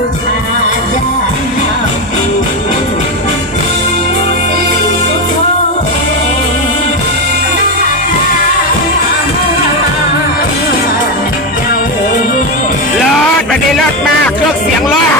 รอดวันนี้รอดมาก เครื่องเสียงรอด